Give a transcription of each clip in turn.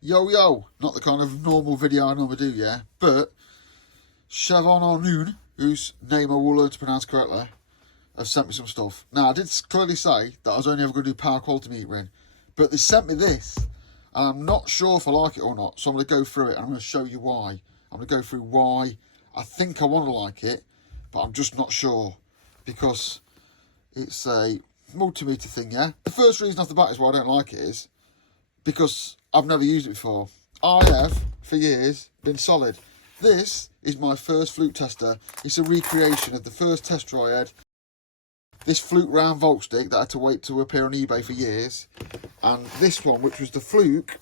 Yo, yo. Not the kind of normal video I normally do, yeah? But Chauvin arnoux, whose name I will learn to pronounce correctly, have sent me some stuff. Now, I did clearly say that I was only ever going to do power quality metering, but they sent me this, and I'm not sure if I like it or not, so I'm going to go through it, and I'm going to show you why. I'm going to go through why I think I want to like it, but I'm just not sure, because it's a multimeter thing, yeah? The first reason off the bat is why I don't like it is because I've never used it before. I have, for years, been solid. This is my first fluke tester. It's a recreation of the first tester I had. This fluke round volt stick that I had to wait to appear on eBay for years. And this one, which was the fluke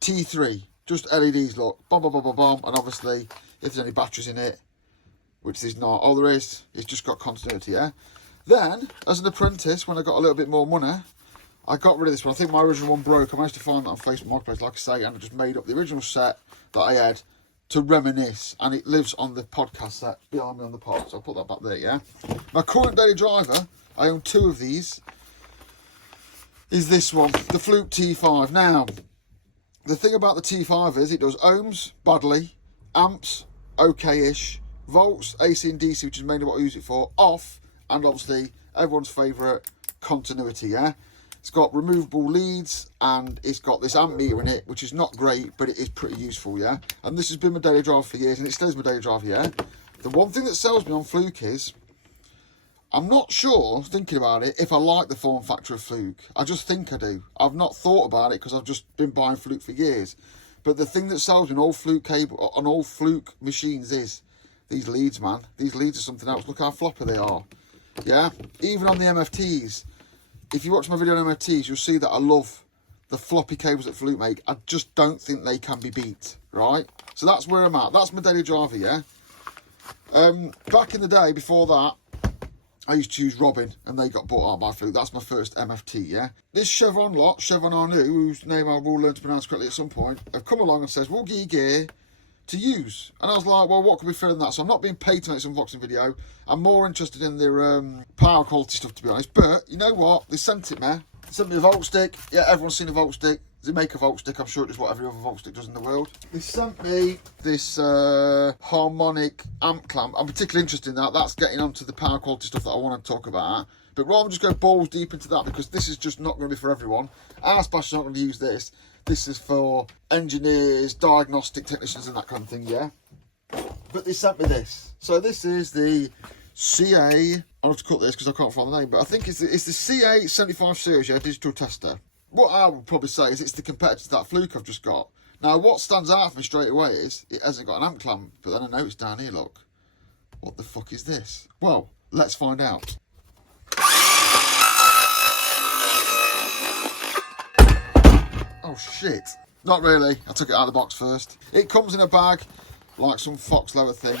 T3. Just LEDs, look. Bomb, bomb, bomb, bomb, bomb. And obviously, if there's any batteries in it, which there's not. Oh, there is. It's just got continuity, yeah? Then, as an apprentice, when I got a little bit more money, I got rid of this one. I think my original one broke. I managed to find that on Facebook Marketplace, like I say, and I just made up the original set that I had to reminisce, and it lives on the podcast set behind me on the pod, so I'll put that back there, yeah? My current daily driver, I own two of these, is this one, the Fluke T5. Now, the thing about the T5 is it does ohms, badly, amps, okay-ish, volts, AC and DC, which is mainly what I use it for, off, and obviously everyone's favourite, continuity, yeah? It's got removable leads, and it's got this amp meter in it, which is not great, but it is pretty useful, yeah? And this has been my daily driver for years, and it stays my daily driver, yeah? The one thing that sells me on Fluke is, I'm not sure, thinking about it, if I like the form factor of Fluke. I just think I do. I've not thought about it, because I've just been buying Fluke for years. But the thing that sells me on all Fluke cable, on all Fluke machines is these leads, man. These leads are something else. Look how floppy they are, yeah? Even on the MFTs. If you watch my video on MFTs, you'll see that I love the floppy cables that Fluke make. I just don't think they can be beat, right? So that's where I'm at. That's my daily driver, yeah? Back in the day, before that, I used to use Robin, and they got bought out by Fluke. That's my first MFT, yeah? This Chauvin lot, Chauvin arnoux, whose name I will learn to pronounce correctly at some point, have come along and says, we'll give you gear to use. And I was like, well, what could we fill in that? So I'm not being paid to make this unboxing video. I'm more interested in their power quality stuff, to be honest. But you know what? They sent it, man. They sent me a volt stick. Yeah, everyone's seen a volt stick. They make a volt stick. I'm sure it does what every other volt stick does in the world. They sent me this harmonic amp clamp. I'm particularly interested in that. That's getting onto the power quality stuff that I want to talk about. But rather than just go balls deep into that, because this is just not going to be for everyone. Our special's not going to use this. This is for engineers, diagnostic technicians and that kind of thing, yeah? But they sent me this. So this is the CA, I'll have to cut this because I can't find the name, but I think it's the ca757 series, yeah, digital tester. What I would probably say is it's the competitor to that Fluke I've just got. Now, what stands out for me straight away is it hasn't got an amp clamp, but then I noticed down here, look. What the fuck is this? Well, let's find out. Oh shit. Not really. I took it out of the box first. It comes in a bag, like some fox leather thing.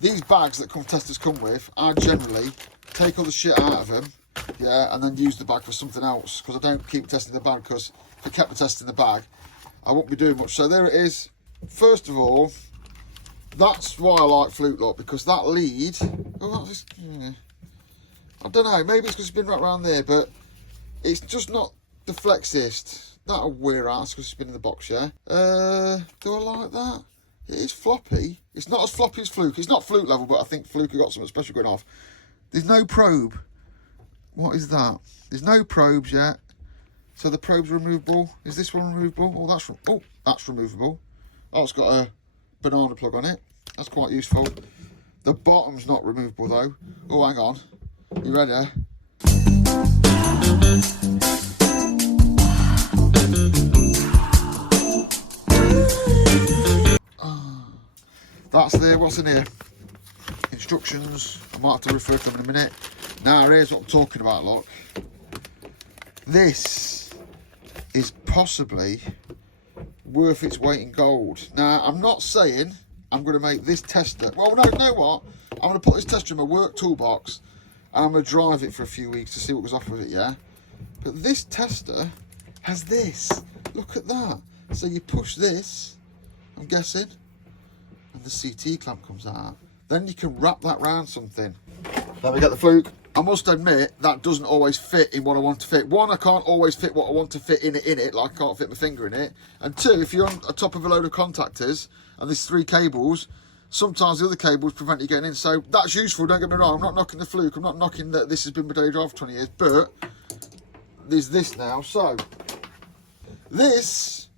These bags that testers come with, I generally take all the shit out of them, yeah, and then use the bag for something else, because I don't keep testing the bag, because if I kept the test in the bag, I won't be doing much. So there it is. First of all, that's why I like Fluke, look, because that lead, oh, that's, yeah. I don't know, maybe it's because it's been right around there, but it's just not the flexiest. That'll wear ass because it's been in the box, yeah? Do I like that? It is floppy. It's not as floppy as Fluke. It's not Fluke level, but I think Fluke have got something special going off. There's no probe. What is that? There's no probes yet. So the probe's removable. Is this one removable? Oh, that's removable. Oh, it's got a banana plug on it. That's quite useful. The bottom's not removable though. Oh, hang on. You ready? That's there. What's in here? Instructions. I might have to refer to them in a minute. Now, here's what I'm talking about, look. This is possibly worth its weight in gold. Now, I'm not saying I'm going to make this tester... Well, no, you know what? I'm going to put this tester in my work toolbox, and I'm going to drive it for a few weeks to see what goes off with it, yeah? But this tester has this. Look at that. So you push this, I'm guessing, and the CT clamp comes out. Then you can wrap that round something. Then we get the Fluke. I must admit, that doesn't always fit in what I want to fit. One, I can't always fit what I want to fit in it, like I can't fit my finger in it. And two, if you're on top of a load of contactors and there's 3 cables, sometimes the other cables prevent you getting in. So that's useful, don't get me wrong. I'm not knocking the Fluke, I'm not knocking that this has been my daily drive for 20 years, but there's this now. So this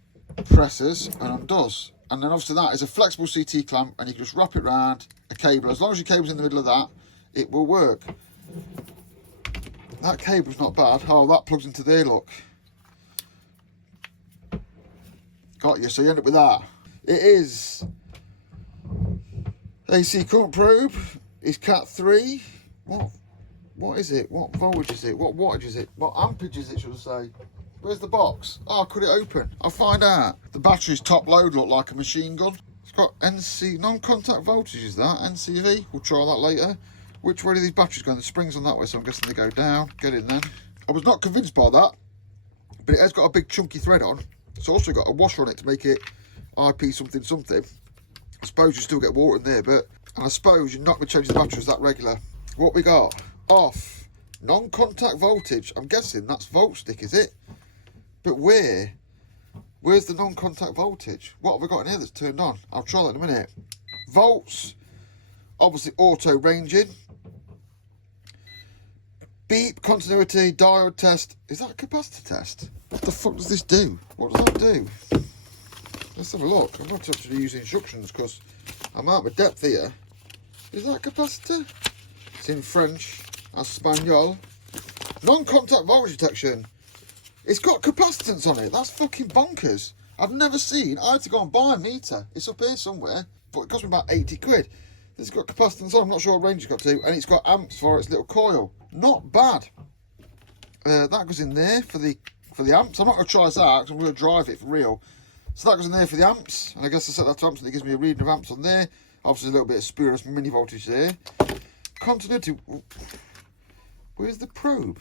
presses and undoes. And then obviously that is a flexible CT clamp, and you can just wrap it around a cable. As long as your cable's in the middle of that, it will work. That cable's not bad. Oh, that plugs into there, look. Got you, so you end up with that. It is AC current probe. It's Cat 3. What is it? What voltage is it? What wattage is it? What ampage is it, should I say? Where's the box? Oh, could it open? I'll find out. The battery's top load look like a machine gun. It's got NC, non-contact voltage is that, NCV. We'll try that later. Which way do these batteries go? The spring's on that way, so I'm guessing they go down. Get in then. I was not convinced by that, but it has got a big chunky thread on. It's also got a washer on it to make it IP something something. I suppose you still get water in there, but, and I suppose you're not going to change the batteries that regular. What we got? Off. Non-contact voltage. I'm guessing that's volt stick, is it? But where? Where's the non-contact voltage? What have I got in here that's turned on? I'll try that in a minute. Volts. Obviously auto ranging. Beep, continuity, diode test. Is that a capacitor test? What the fuck does this do? What does that do? Let's have a look. I'm not actually using instructions because I'm out of depth here. Is that a capacitor? It's in French. Espanol. Non-contact voltage detection. It's got capacitance on it. That's fucking bonkers. I've never seen. I had to go and buy a meter. It's up here somewhere, but it cost me about 80 quid. It's got capacitance on. I'm not sure what range it's got to, and it's got amps for its little coil. Not bad. That goes in there for the amps. I'm not going to try this out because I'm going to drive it for real. So that goes in there for the amps, and I guess I set that to amps and it gives me a reading of amps on there. Obviously a little bit of spurious mini voltage there. Continuity. Where's the probe?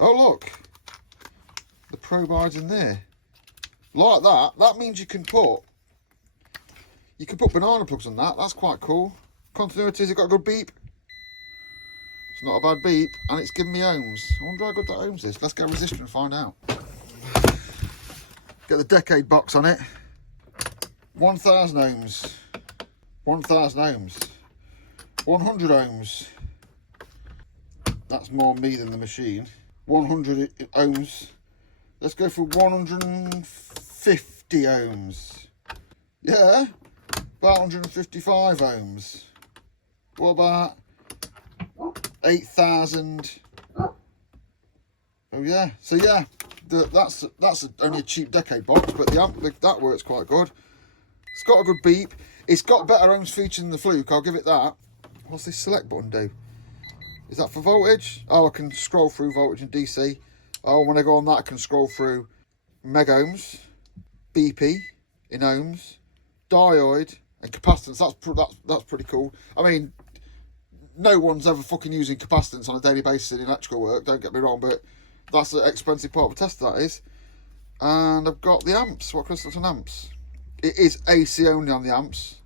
Oh look, the probe hides in there. Like that. That means you can put banana plugs on that. That's quite cool. Continuity, has it got a good beep? It's not a bad beep, and it's giving me ohms. I wonder how good that ohms is. Let's get a resistor and find out. Get the decade box on it. 1000 ohms. 1000 ohms. 100 ohms. That's more me than the machine. 100 ohms. Let's go for 150 ohms. Yeah, about 155 ohms. What about 8,000? Oh yeah. So yeah, that's only a cheap decade box, but the amp that works quite good. It's got a good beep. It's got better ohms feature than the Fluke. I'll give it that. What's this select button do? Is that for voltage? Oh, I can scroll through voltage and DC. Oh, when I go on that, I can scroll through meg ohms, BP in ohms, diode, and capacitance. That's pretty cool. I mean, no one's ever fucking using capacitance on a daily basis in electrical work, don't get me wrong, but that's an expensive part of a test, that is. And I've got the amps. What crystals and amps? It is AC only on the amps.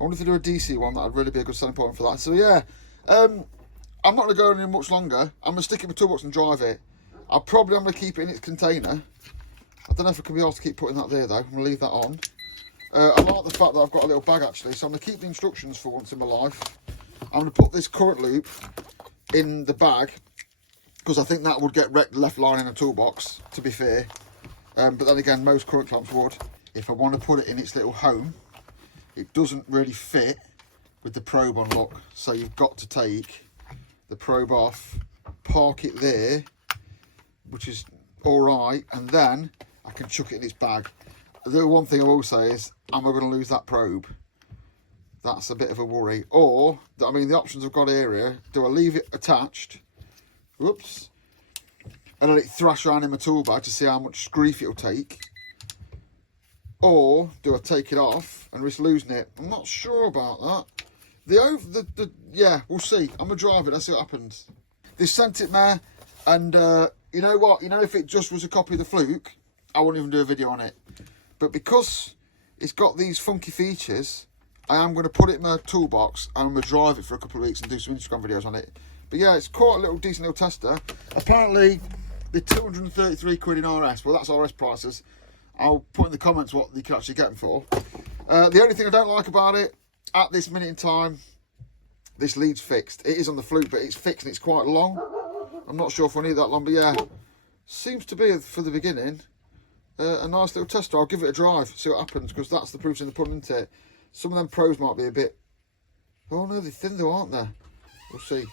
I wonder if they do a DC one. That'd really be a good selling point for that. So yeah, I'm not going to go any much longer. I'm going to stick it in my toolbox and drive it. I'm going to keep it in its container. I don't know if I can be able to keep putting that there though. I'm going to leave that on. I like the fact that I've got a little bag actually, so I'm going to keep the instructions for once in my life. I'm going to put this current loop in the bag because I think that would get left lying in a toolbox, to be fair. But then again, most current clamps would. If I want to put it in its little home, it doesn't really fit with the probe on, look. So you've got to take the probe off, park it there, which is all right, and then I can chuck it in its bag. The one thing I will say is, am I going to lose that probe? That's a bit of a worry. Or, I mean, the options I've got here, do I leave it attached, whoops, and let it thrash around in my tool bag to see how much grief it'll take? Or do I take it off and risk losing it? I'm not sure about that. Yeah, we'll see. I'm going to drive it, let's see what happens. They sent it there, and you know what? You know, if it just was a copy of the Fluke, I wouldn't even do a video on it. But because it's got these funky features, I am going to put it in my toolbox and I'm going to drive it for a couple of weeks and do some Instagram videos on it. But yeah, it's quite a little decent little tester. Apparently, they're 233 quid in RS. Well, that's RS prices. I'll put in the comments what you can actually get them for. The only thing I don't like about it, at this minute in time, this lead's fixed. It is on the flute, but it's fixed and it's quite long. I'm not sure if I need that long, but yeah, seems to be, for the beginning, a nice little tester. I'll give it a drive, see what happens, because that's the proof's in the pudding, isn't it? Some of them pros might be a bit... Oh no, they're thin though, aren't they? We'll see.